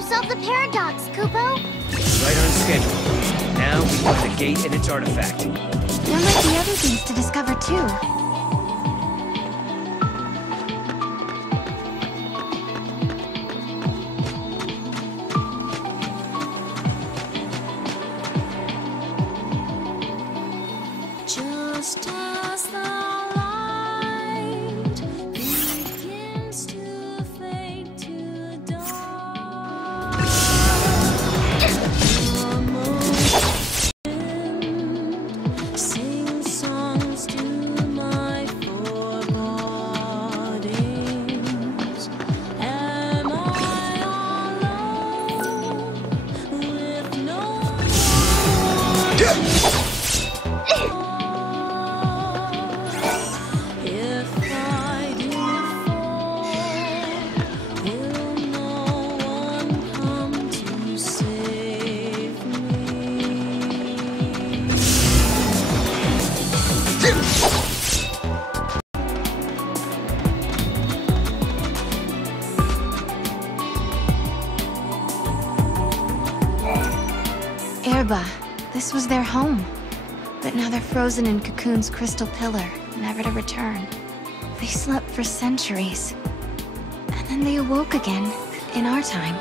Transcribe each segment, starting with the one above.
Solve the paradox, Kupo. Right on schedule. Now we find the gate and its artifact. There might be other things to discover too. Just as the light begins to fade to dawn, sing songs to my forebodings. Am I alone with no one? If I do fall, will no one come to save me? Oerba. This was their home. But now they're frozen in Cocoon's crystal pillar, never to return. They slept for centuries. And then they awoke again, in our time.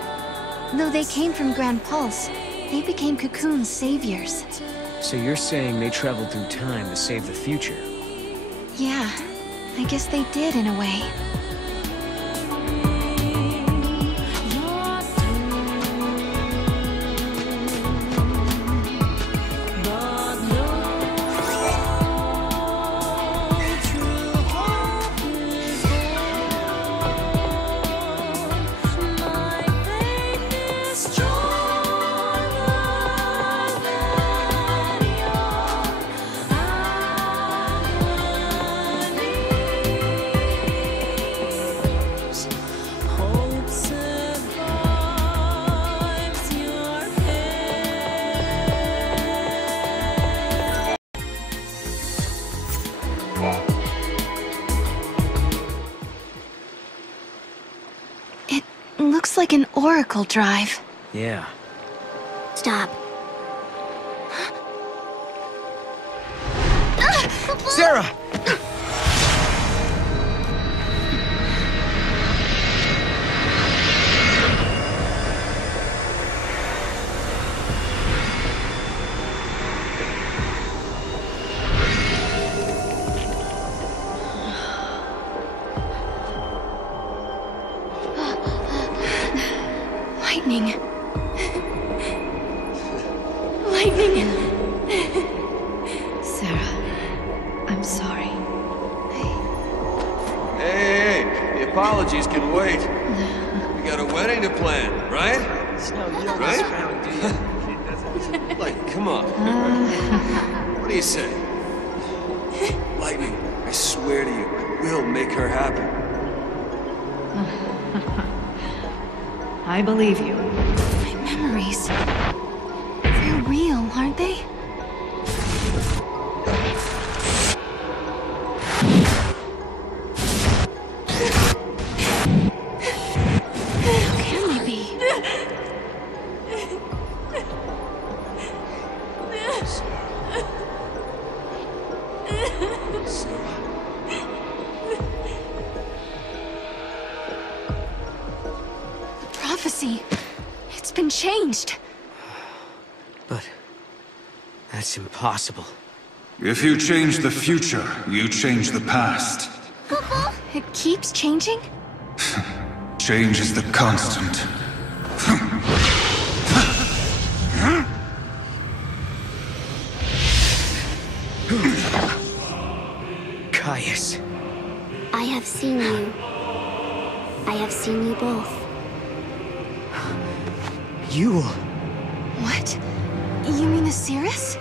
Though they came from Grand Pulse, they became Cocoon's saviors. So you're saying they traveled through time to save the future? Yeah, I guess they did in a way. Looks like an oracle drive. Yeah. Stop. Sarah! Lightning. Lightning. Sarah, I'm sorry. Hey, the apologies can wait. We got a wedding to plan, right? Right? Like, come on. What do you say? lightning. I swear to you, I will make her happy. I believe you. My memories. They're real, aren't they? How can they be? Prophecy. It's been changed. But that's impossible. If you change the future, you change the past. It keeps changing? Change is the constant. Caius. I have seen you. I have seen you both. Yule. What? You mean the seeress?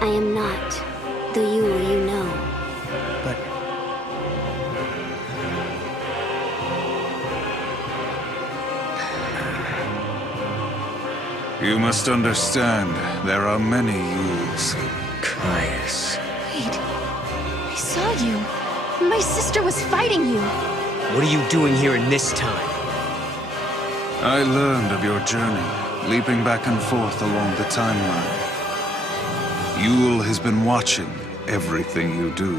I am not the Yule you know. But You must understand, there are many Yules. Caius. Wait. I saw you. My sister was fighting you. What are you doing here in this time? I learned of your journey, leaping back and forth along the timeline. Yule has been watching everything you do.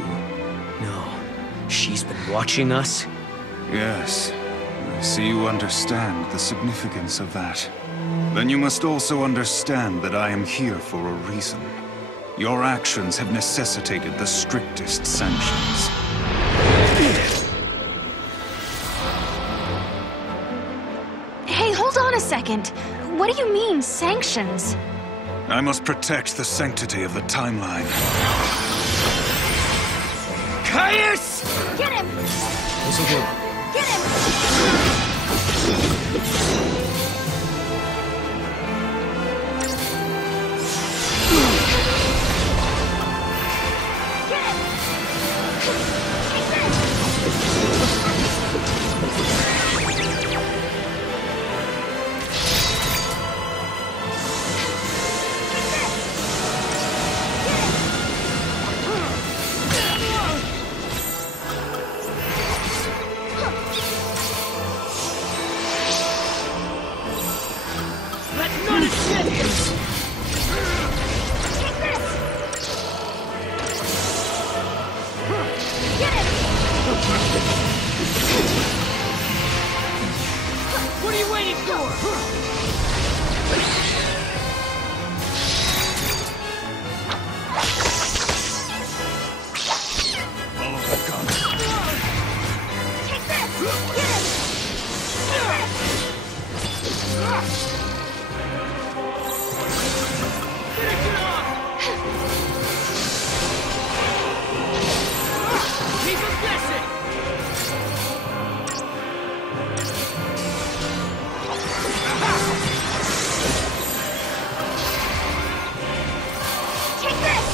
No. She's been watching us? Yes, I see you understand the significance of that. Then you must also understand that I am here for a reason. Your actions have necessitated the strictest sanctions. Hey, hold on a second. What do you mean, sanctions? I must protect the sanctity of the timeline. Caius! Get him! Listen good. Get him! What are you waiting for? Follow the gun. Take this! Get him! Finish it off! Keep him guessing! Take this!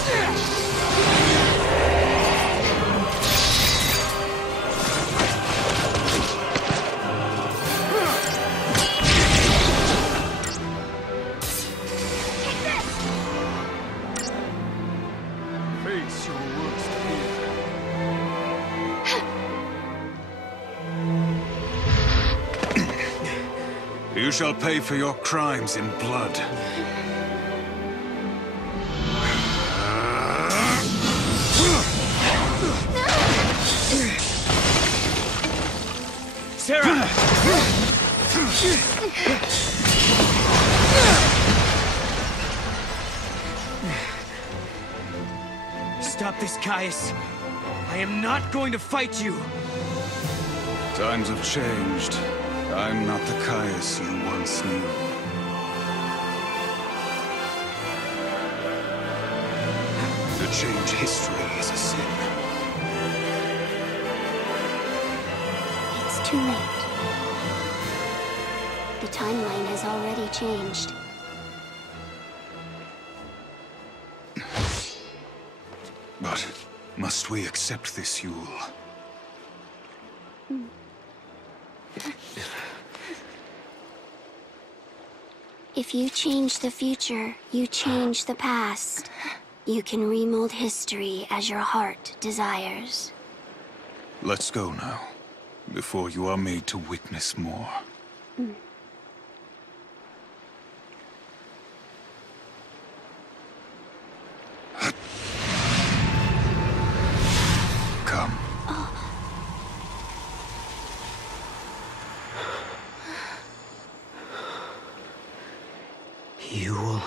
Face your worst fear. You shall pay for your crimes in blood. Sarah! Stop this, Caius. I am not going to fight you. Times have changed. I'm not the Caius you once knew. To change history is a sin. It's too late. The timeline has already changed. But Must we accept this, Yule? If you change the future, you change the past. You can remold history as your heart desires. Let's go now, before you are made to witness more. Come. Yule.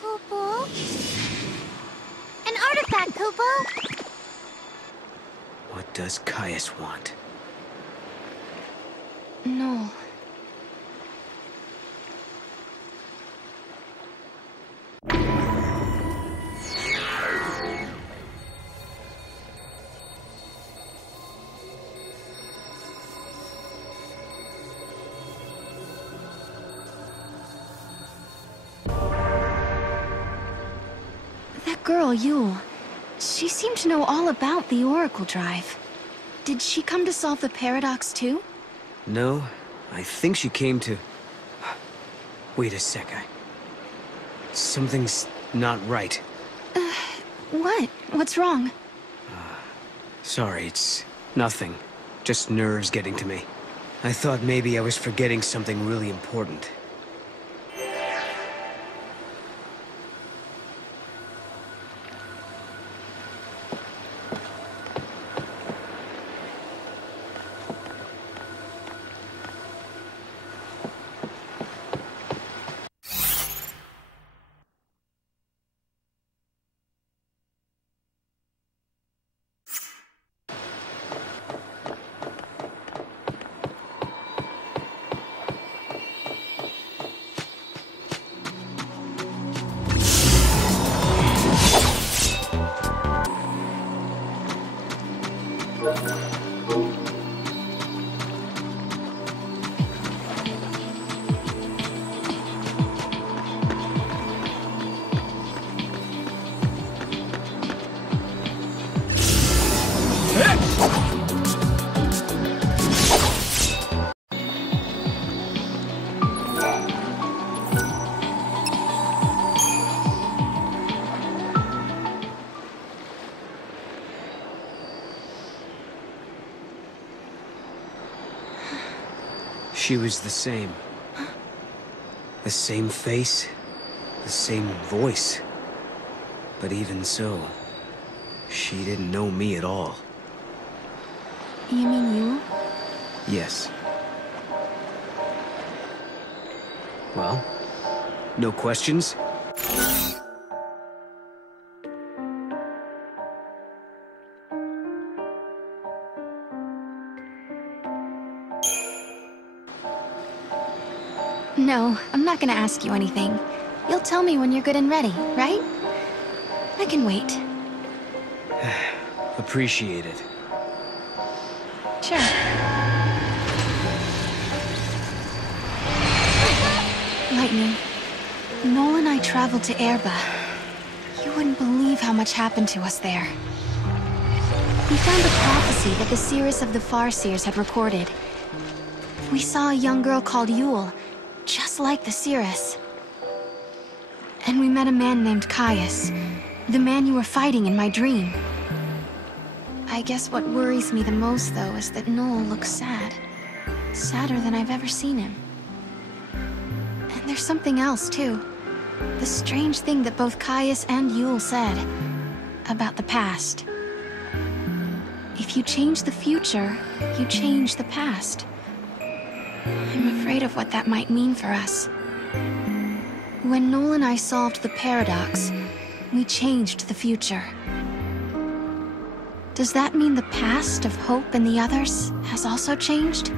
Kupo? An artifact, Kupo! What does Caius want? No. That girl, Yule. She seemed to know all about the Oracle Drive. Did she come to solve the paradox too? No, I think she came to... Wait a sec, something's not right. What? What's wrong? Sorry, it's nothing. Just nerves getting to me. I thought maybe I was forgetting something really important. She was the same. The same face, the same voice. But even so, she didn't know me at all. You mean Yule? Yes. Well, no questions? No, I'm not gonna ask you anything. You'll tell me when you're good and ready, right? I can wait. Appreciate it. Sure. Lightning. Noel and I traveled to Oerba. You wouldn't believe how much happened to us there. We found a prophecy that the seeress of the Farseers had recorded. We saw a young girl called Yule, just like the seeress. And we met a man named Caius, the man you were fighting in my dream. I guess what worries me the most, though, is that Noel looks sad. Sadder than I've ever seen him. And there's something else, too. The strange thing that both Caius and Yule said about the past. If you change the future, you change the past. I'm afraid of what that might mean for us. When Noel and I solved the paradox, we changed the future. Does that mean the past of Hope and the others has also changed?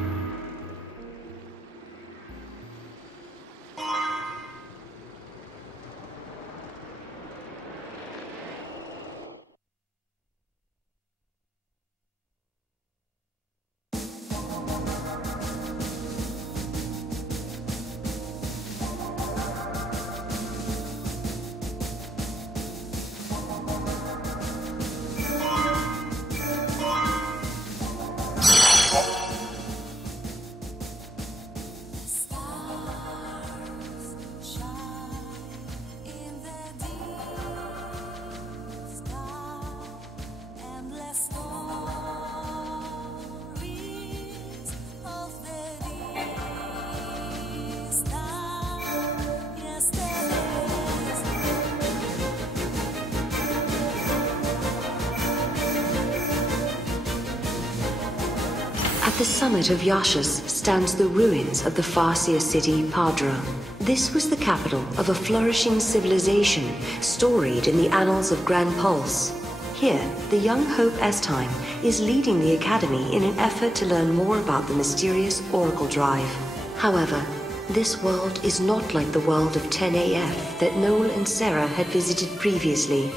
At the summit of Yaschas stands the ruins of the Farseer city Padra. This was the capital of a flourishing civilization, storied in the annals of Grand Pulse. Here, the young Hope Estime is leading the Academy in an effort to learn more about the mysterious Oracle Drive. However, this world is not like the world of 10AF that Noel and Sarah had visited previously.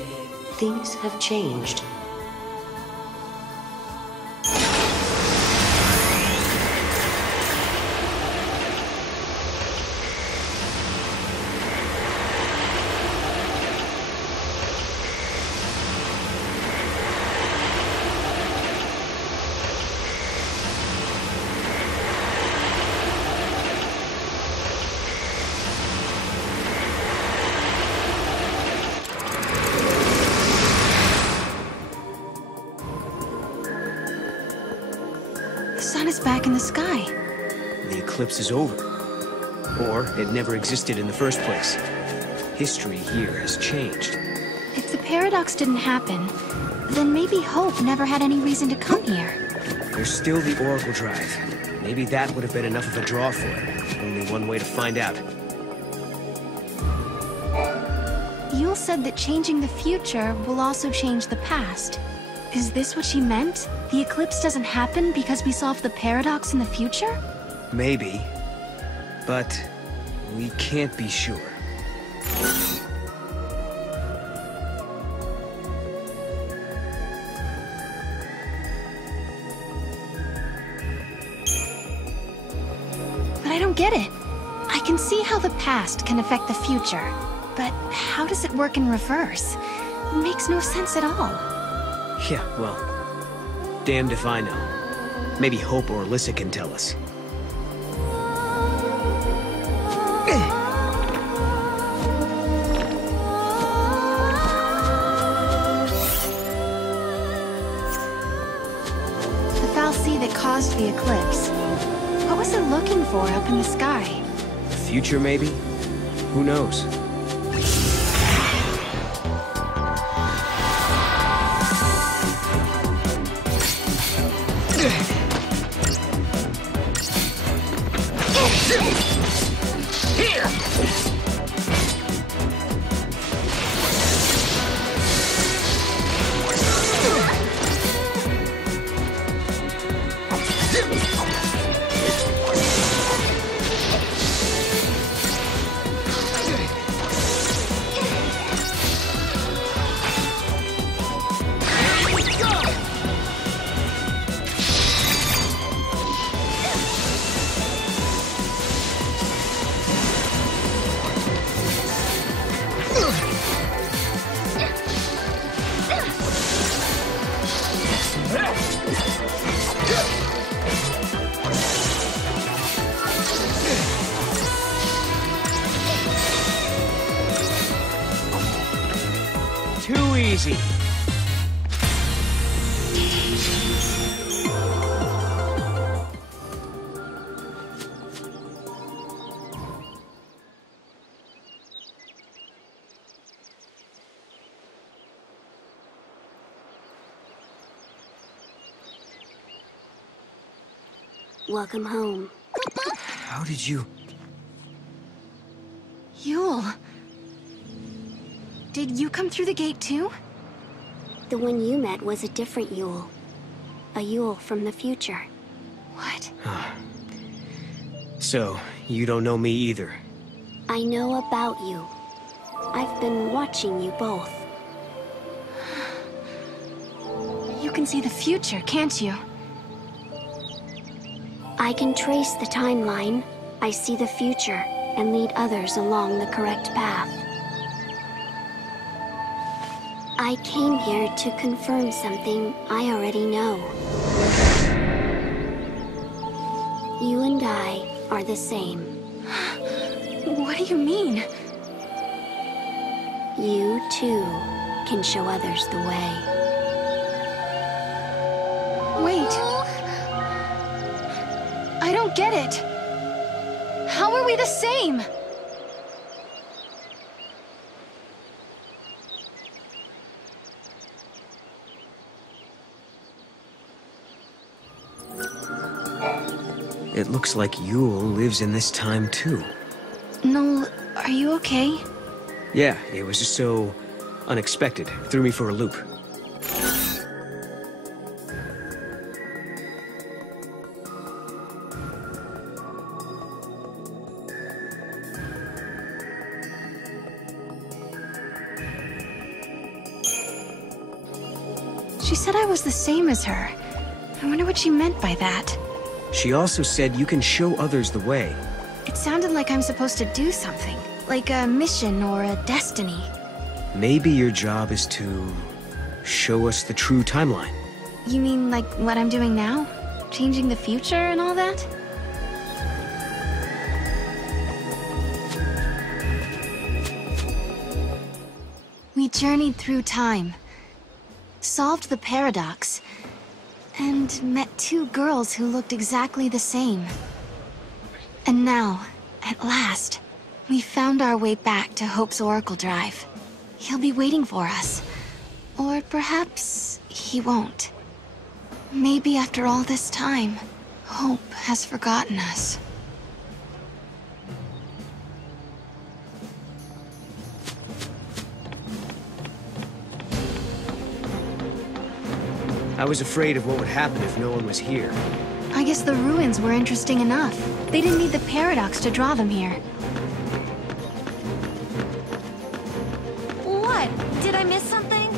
Things have changed. The sun is back in the sky. The eclipse is over. Or it never existed in the first place. History here has changed. If the paradox didn't happen, then maybe Hope never had any reason to come here. There's still the Oracle Drive. Maybe that would have been enough of a draw for her. Only one way to find out. Yule said that changing the future will also change the past. Is this what she meant? The eclipse doesn't happen because we solved the paradox in the future? Maybe. But we can't be sure. But I don't get it. I can see how the past can affect the future. But how does it work in reverse? It makes no sense at all. Yeah, well, damned if I know. Maybe Hope or Alyssa can tell us. The foul sea that caused the eclipse. What was it looking for up in the sky? The future, maybe? Who knows? Too easy. Welcome home. How did you... Yule. Did you come through the gate too? The one you met was a different Yule. A Yule from the future. What? So, you don't know me either? I know about you. I've been watching you both. You can see the future, can't you? I can trace the timeline. I see the future and lead others along the correct path. I came here to confirm something I already know. You and I are the same. What do you mean? You, too, can show others the way. Wait. I don't get it. How are we the same? It looks like Yule lives in this time too. Noel, are you okay? Yeah, it was just so unexpected. Threw me for a loop. She said I was the same as her. I wonder what she meant by that. She also said you can show others the way. It sounded like I'm supposed to do something, like a mission or a destiny. Maybe your job is to show us the true timeline. You mean like what I'm doing now? Changing the future and all that? We journeyed through time, solved the paradox, and met two girls who looked exactly the same. And now, at last, we found our way back to Hope's Oracle Drive. He'll be waiting for us. Or perhaps he won't. Maybe after all this time, Hope has forgotten us. I was afraid of what would happen if no one was here. I guess the ruins were interesting enough. They didn't need the paradox to draw them here. What? Did I miss something?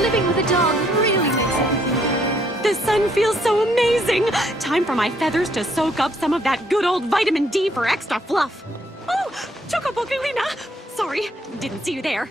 Living with a dog really makes it. The sun feels so amazing. Time for my feathers to soak up some of that good old vitamin D for extra fluff. Oh, Chocoboculina. Sorry, didn't see you there.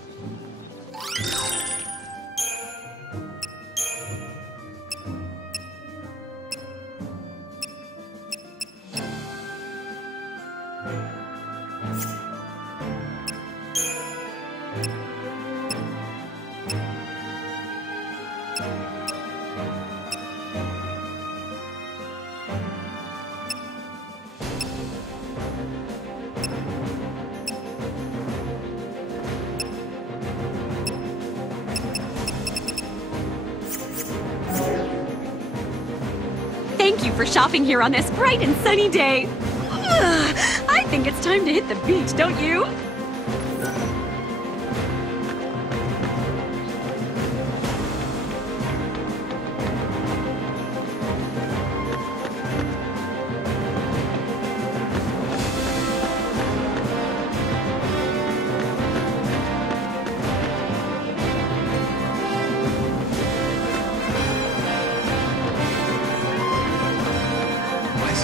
Thank you for shopping here on this bright and sunny day. Ugh, I think it's time to hit the beach, don't you?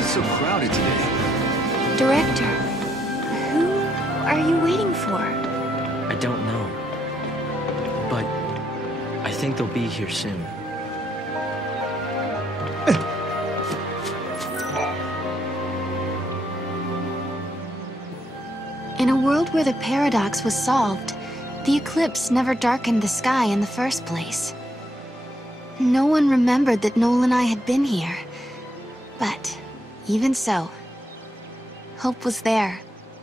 So crowded today. Director, who are you waiting for? I don't know. But I think they'll be here soon. In a world where the paradox was solved, the eclipse never darkened the sky in the first place. No one remembered that Noel and I had been here. But even so, Hope was there,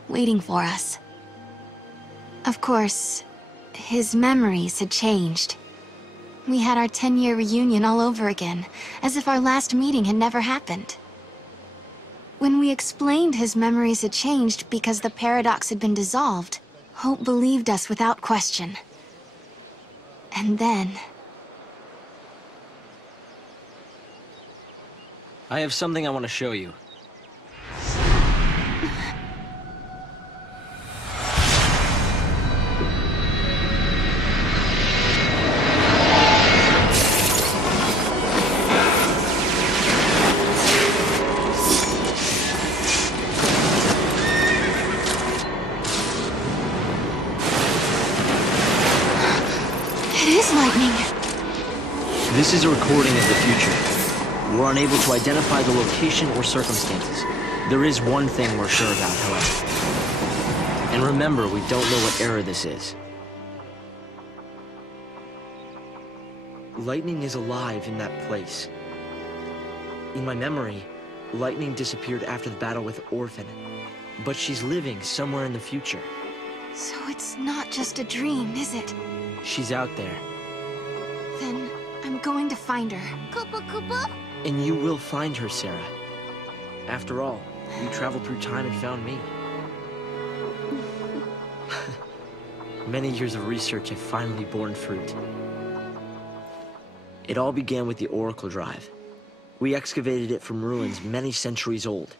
waiting for us. Of course, his memories had changed. We had our 10-year reunion all over again, as if our last meeting had never happened. When we explained his memories had changed because the paradox had been dissolved, Hope believed us without question. And then... I have something I want to show you. It is lightning. This is a recording of the future. We're unable to identify the location or circumstances. There is one thing we're sure about, however. And remember, we don't know what era this is. Lightning is alive in that place. In my memory, Lightning disappeared after the battle with Orphan, but she's living somewhere in the future. So it's not just a dream, is it? She's out there. Then I'm going to find her. Koopa Koopa? And you will find her, Sarah. After all, you traveled through time and found me. Many years of research have finally borne fruit. It all began with the Oracle Drive. We excavated it from ruins many centuries old.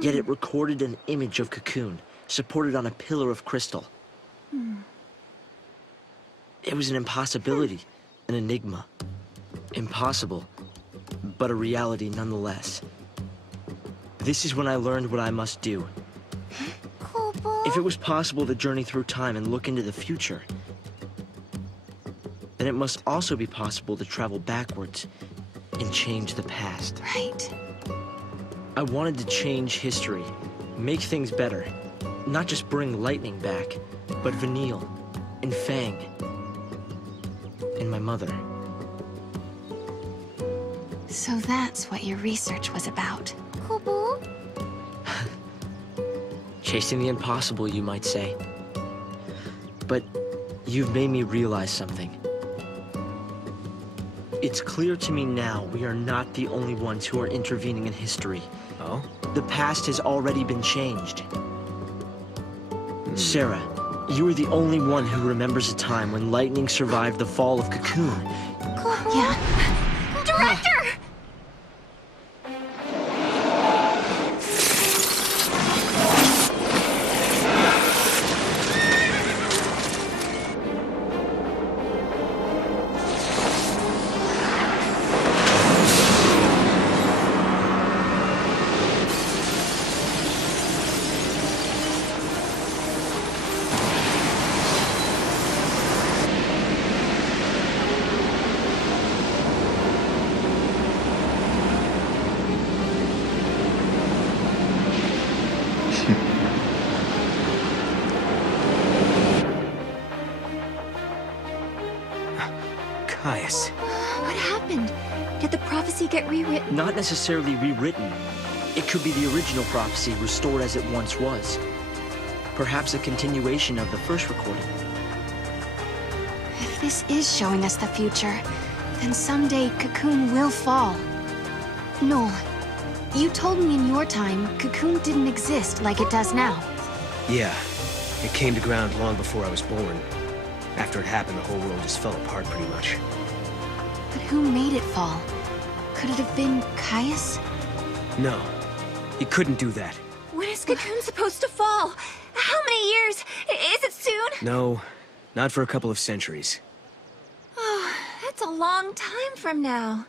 Yet it recorded an image of Cocoon, supported on a pillar of crystal. It was an impossibility, an enigma. Impossible, but a reality nonetheless. This is when I learned what I must do. If it was possible to journey through time and look into the future, then it must also be possible to travel backwards and change the past. Right. I wanted to change history, make things better. Not just bring Lightning back, but Vanille, and Fang, and my mother. So that's what your research was about. Koopa? Chasing the impossible, you might say. But you've made me realize something. It's clear to me now we are not the only ones who are intervening in history. Oh? The past has already been changed. Sarah, you are the only one who remembers a time when Lightning survived the fall of Cocoon. Yeah. Director! Caius. What happened? Did the prophecy get rewritten? Not necessarily rewritten. It could be the original prophecy restored as it once was. Perhaps a continuation of the first recording. If this is showing us the future, then someday Cocoon will fall. Noel, you told me in your time, Cocoon didn't exist like it does now. Yeah. It came to ground long before I was born. After it happened, the whole world just fell apart pretty much. But who made it fall? Could it have been Caius? No. He couldn't do that. When is Cocoon supposed to fall? How many years? Is it soon? No. Not for a couple of centuries. Oh, that's a long time from now.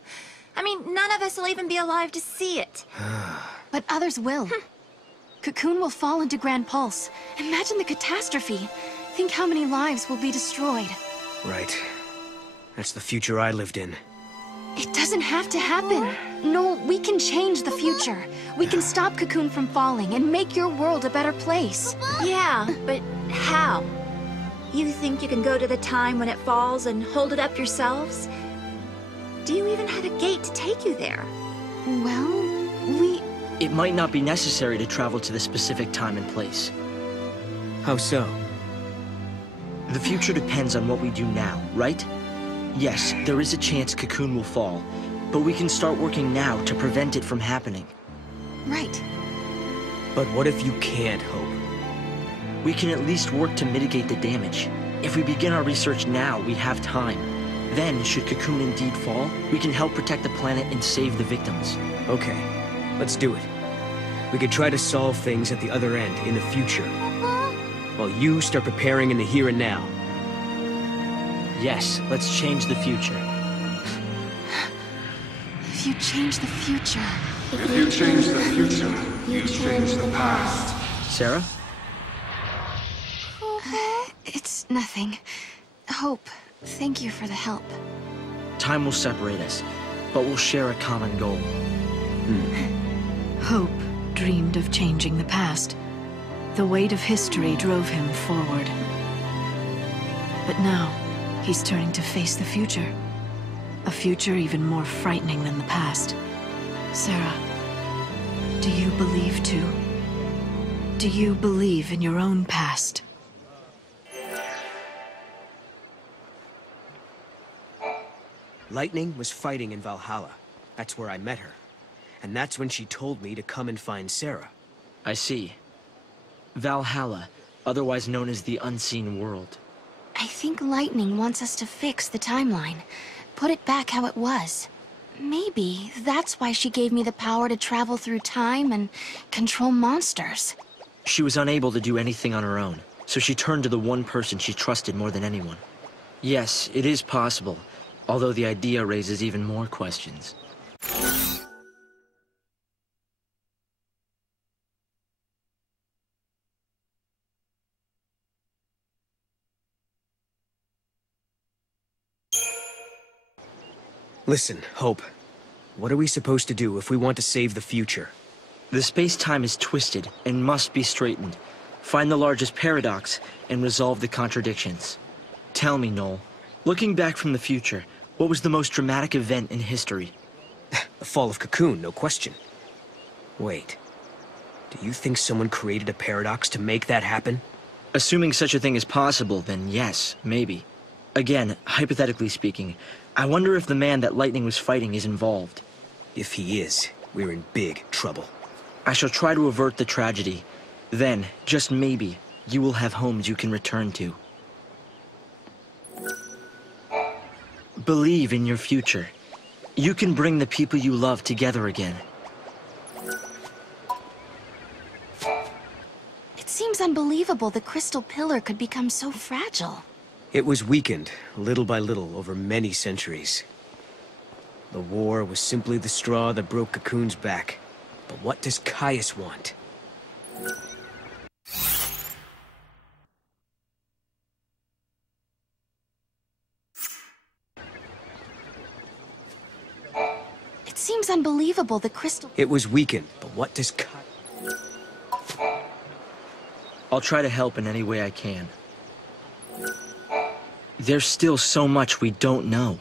I mean, none of us will even be alive to see it. But others will. Cocoon will fall into Grand Pulse. Imagine the catastrophe. Think how many lives will be destroyed. Right. That's the future I lived in. It doesn't have to happen. No, we can change the future. We can stop Cocoon from falling and make your world a better place. Yeah, but how? You think you can go to the time when it falls and hold it up yourselves? Do you even have a gate to take you there? Well, It might not be necessary to travel to the specific time and place. How so? The future depends on what we do now, right? Yes, there is a chance Cocoon will fall, but we can start working now to prevent it from happening. Right. But what if you can't hope? We can at least work to mitigate the damage. If we begin our research now, we have time. Then, should Cocoon indeed fall, we can help protect the planet and save the victims. Okay, let's do it. We could try to solve things at the other end, in the future. While you start preparing in the here and now. Yes, let's change the future. If you change the future... If you change the future, you change the past. Sarah? It's nothing. Hope, thank you for the help. Time will separate us, but we'll share a common goal. Hope dreamed of changing the past. The weight of history drove him forward. But now, he's turning to face the future. A future even more frightening than the past. Sarah, do you believe too? Do you believe in your own past? Lightning was fighting in Valhalla. That's where I met her. And that's when she told me to come and find Sarah. I see. Valhalla, otherwise known as the Unseen World. I think Lightning wants us to fix the timeline. Put it back how it was. Maybe that's why she gave me the power to travel through time and control monsters. She was unable to do anything on her own, so she turned to the one person she trusted more than anyone. Yes, it is possible, although the idea raises even more questions. Listen, Hope. What are we supposed to do if we want to save the future? The space-time is twisted and must be straightened. Find the largest paradox and resolve the contradictions. Tell me, Noel, looking back from the future, what was the most dramatic event in history? The fall of Cocoon, no question. Wait. Do you think someone created a paradox to make that happen? Assuming such a thing is possible, then yes, maybe. Again, hypothetically speaking, I wonder if the man that Lightning was fighting is involved. If he is, we're in big trouble. I shall try to avert the tragedy. Then, just maybe, you will have homes you can return to. Believe in your future. You can bring the people you love together again. It seems unbelievable the crystal pillar could become so fragile. It was weakened, little by little, over many centuries. The war was simply the straw that broke Cocoon's back. But what does Caius want? It seems unbelievable the crystal... It was weakened, but what does Caius... I'll try to help in any way I can. There's still so much we don't know.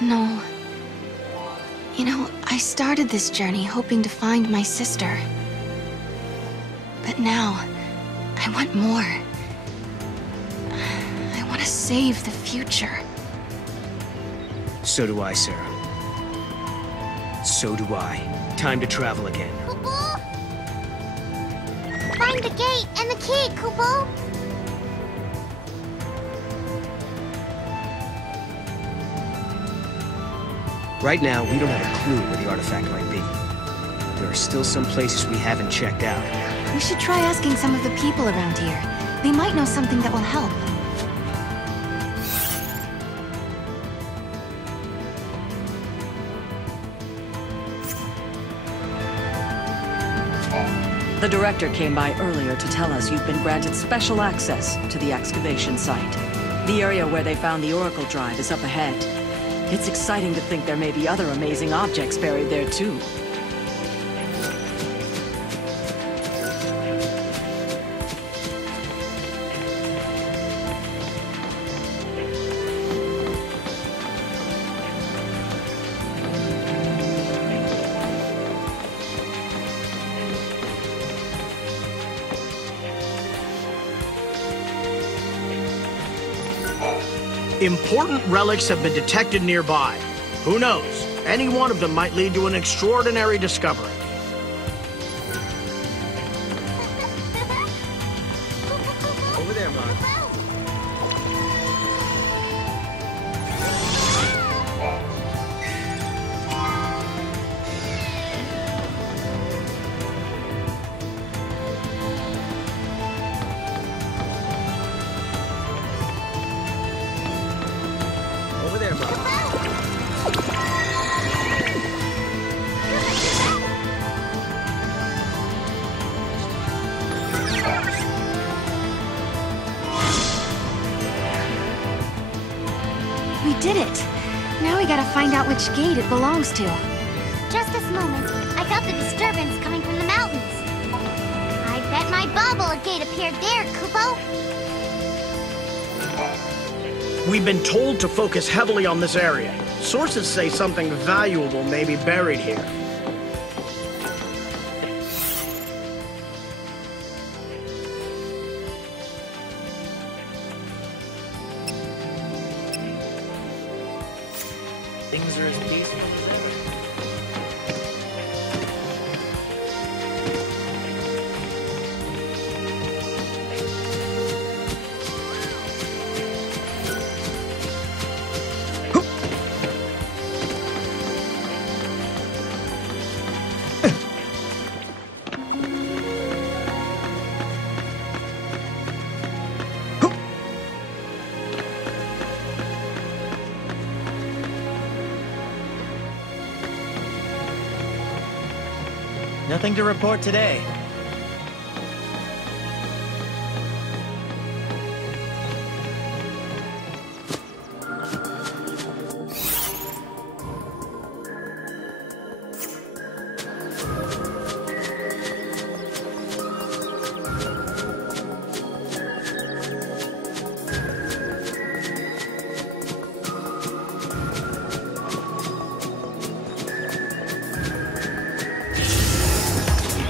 No. You know, I started this journey hoping to find my sister. But now, I want more. I want to save the future. So do I, Sarah. So do I. Time to travel again. Kupo! Find the gate and the key, Kupo! Right now, we don't have a clue where the artifact might be. There are still some places we haven't checked out. We should try asking some of the people around here. They might know something that will help. The director came by earlier to tell us you've been granted special access to the excavation site. The area where they found the Oracle Drive is up ahead. It's exciting to think there may be other amazing objects buried there too. Important relics have been detected nearby. Who knows? Any one of them might lead to an extraordinary discovery. Over there, Mom. Over there, Mom. We did it! Now Now we gotta find out which gate it belongs to. Just this moment, I felt the disturbance coming from the mountains. I bet my bauble a gate appeared there, Kupo. We've been told to focus heavily on this area. Sources say something valuable may be buried here. Things are as peaceful as ever. Nothing to report today.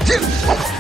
Hit!